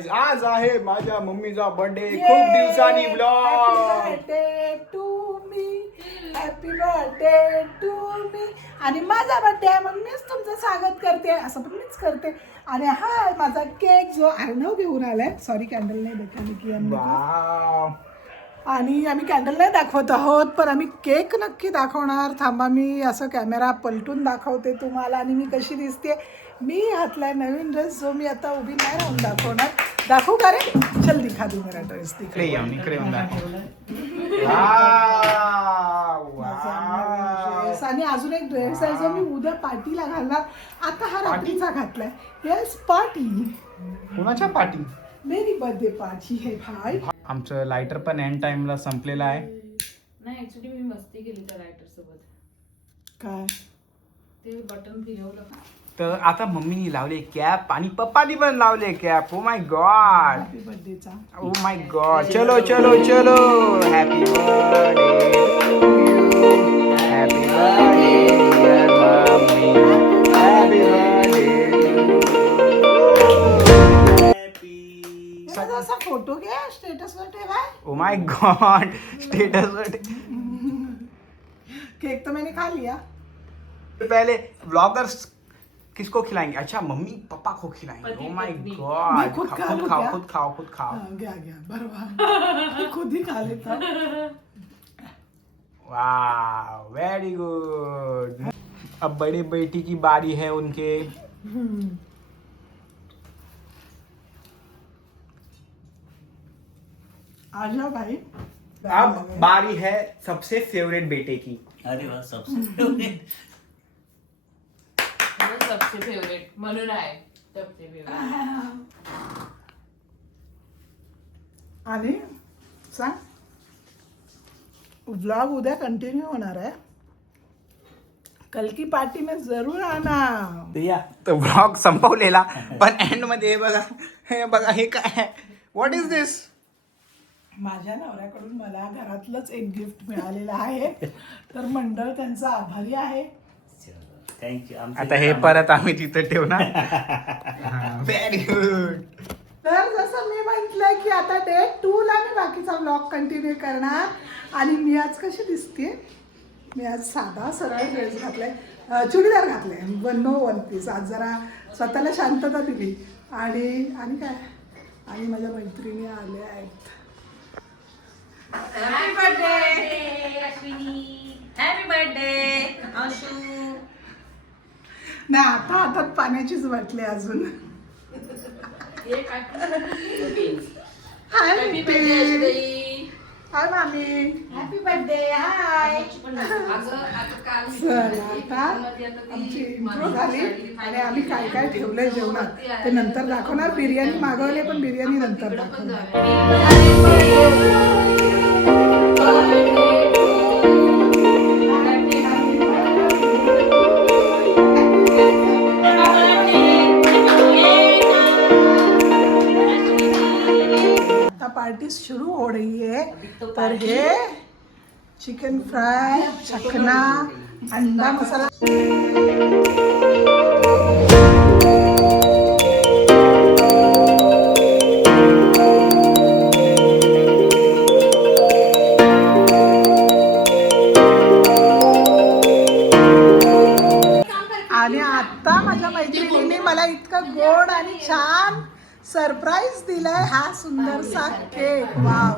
Guys आज आहे माझ्या मम्मीचा बर्थडे. खूप दिवसांनी blog. Happy birthday to me. आणि माझा बर्थडे आहे मग मीच तुमचं स्वागत करते, असं पण मीच करते. आणि हा माझा केक जो अर्णव घेऊन आलाय. सॉरी कॅन्डल नाही वाव. आणि आम्ही कॅन्डल नाही दाखवत आहोत, पण आम्ही केक नक्की दाखवणार. थांबा, मी असं कॅमेरा पलटून दाखवते तुम्हाला. आणि मी कशी दिसते, मी घातलाय नवीन ड्रेस जो मी आता उभी नाही राहून दाखवणार. दाखवू का रे? चल दिखा दू मेरा ड्रेस. इकडे येऊन आणि अजून एक ड्रेस आहे जो मी उद्या पार्टीला घालणार. आता हा रात्रीचा घातलाय. Yes party. कुणाच्या पार्टी? मेरी बर्थडे पार्टी है भाई. आमचं लायटर पण एंड टाइमला संपलेलं आहे. नाही ऍक्च्युली मी मस्ती केली त्या रायटर सोबत. काय ते बटन फिरवलं. तर आता मम्मीनी लावले कॅप आणि पप्पानी पण लावले cap. Oh my god. Happy बर्थडेचा. Oh my god. चलो चलो चलो. Happy birthday. Happy birthday dear mummy. Happy birthday. असा फोटो घे, स्टेटस वर ठेवा. Oh my god. स्टेटस वर. केक तो मैंने खा लिया. पहले व्लॉगर्स किसको खिलाएंगे? अच्छा मम्मी पापा को खिलाएंगे. ओ माय गॉड. मैं खुद खा लूं क्या? खुद खाओ. गया बर्बाद. खुद ही खा लेता. वाह वेरी गुड. अब बड़ी बेटी की बारी है उनके. आ जाओ भाई. अब बारी है सबसे फेवरेट बेटे की. अरे वाह, सबसे फेवरेट. सबसे फेवरेट म्हणून आहे सबसे फेवरेट. आणि सांग, व्लॉग उद्या कंटिन्यू होणार आहे. कल की पार्टी में जरूर आना. तो ब्लॉग संपवलेला पण एंड मध्ये हे बघा हे काय. व्हॉट इज दिस? माझ्या नवऱ्याकडून मला घरातलंच एक गिफ्ट मिळालेलं आहे. तर मंडळ त्यांचा आभारी आहे. थँक्यू. आता हे परत आम्ही तिथं ठेवणार. Very good. तर जसं मी म्हटलं की आता डे 2 ला मी बाकीचा ब्लॉग कंटिन्यू करणार. आणि मी आज कशी दिसते, मी आज साधा सरळ ड्रेस घातलाय, चुडीदार घातलाय, नो वन पीस. आज जरा स्वतःला शांतता दिली. आणि काय, आणि माझ्या मैत्रिणी आल्या आहेत. Happy birthday Ashwini. Happy birthday Anshu. नाही, आता हातात पाण्याचीच वाटली अजून. Hi happy birthday Ashwini. Hi मामी. Happy birthday. हाय. चला आता आमची इंट्रो झाली आणि आम्ही काय काय ठेवलंय जेवणात ते नंतर दाखवणार. बिर्याणी मागवली पण बिर्याणी नंतर दाखवणार. पार्टी शुरू हो रही है. तर हे चिकन फ्राय, चखना, अंडा मसाला. आणि आता माझ्या मैत्रिणीने मला इतकं गोड आणि छान सरप्राईज दिलाय. हा सुंदरसा cake. Wow.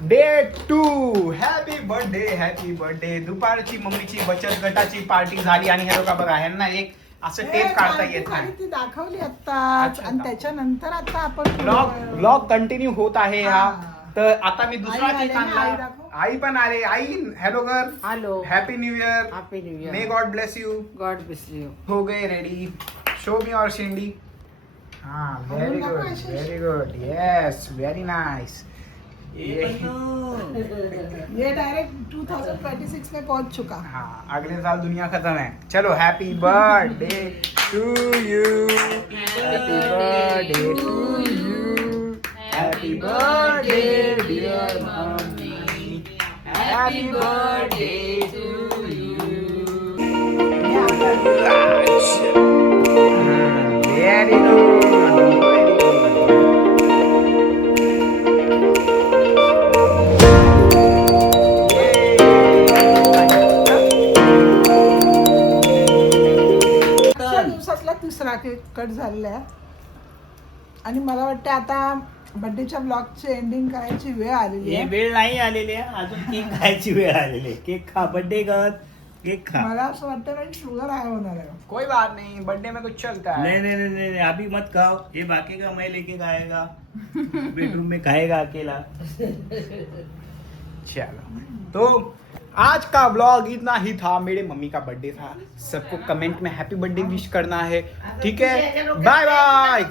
Day 2. Happy birthday. दुपारची मम्मीची बचत गटाची पार्टी झाली. आणि हे बघा ह्यांना एक असं टेप काढता येत नाही. ती दाखवली आता. अच्छा. आणि त्याच्यानंतर आता आपण ब्लॉग कंटिन्यू होत आहे हा. तर आता मी दुसरा आई केक आले ना, आई आणला. दाखव. आई पण आले. आई हॅलो कर. Hello. Happy new year. Happy new year. May God bless you. God bless you. हो गए रेडी. शो मी और शिंडी. हाँ very good. Yes very nice. ये डायरेक्ट 2026 में पहुंच चुका। हाँ अगले साल दुनिया खत्म है। चलो happy birthday to you, happy birthday to you, happy birthday dear mummy, happy birthday to you. Very good. दिवसातला तिसरा केक कट झालेला आहे आणि मला वाटतं आता बर्थडेच्या ब्लॉगची एंडिंग करायची वेळ आलेली हे आहे. वेळ नाही आलेली आहे अजून, केक खायची वेळ आलेली आहे. केक खा, बर्थडे कर, केक खा. मला असं वाटतं ना शुगर हाय होणार आहे. कोई बात नहीं, बर्थडे में कुछ चलता है। नहीं नहीं नहीं नहीं नहीं, अभी मत खाओ, ये बाकी का मैं लेके खाएगा, बेडरूम में खाएगा अकेला. चलो तो आज का व्लॉग इतना ही था। मेरे मम्मी का बर्थडे था, सबको कमेंट में हैप्पी बर्थडे विश करना है, ठीक है? Bye bye.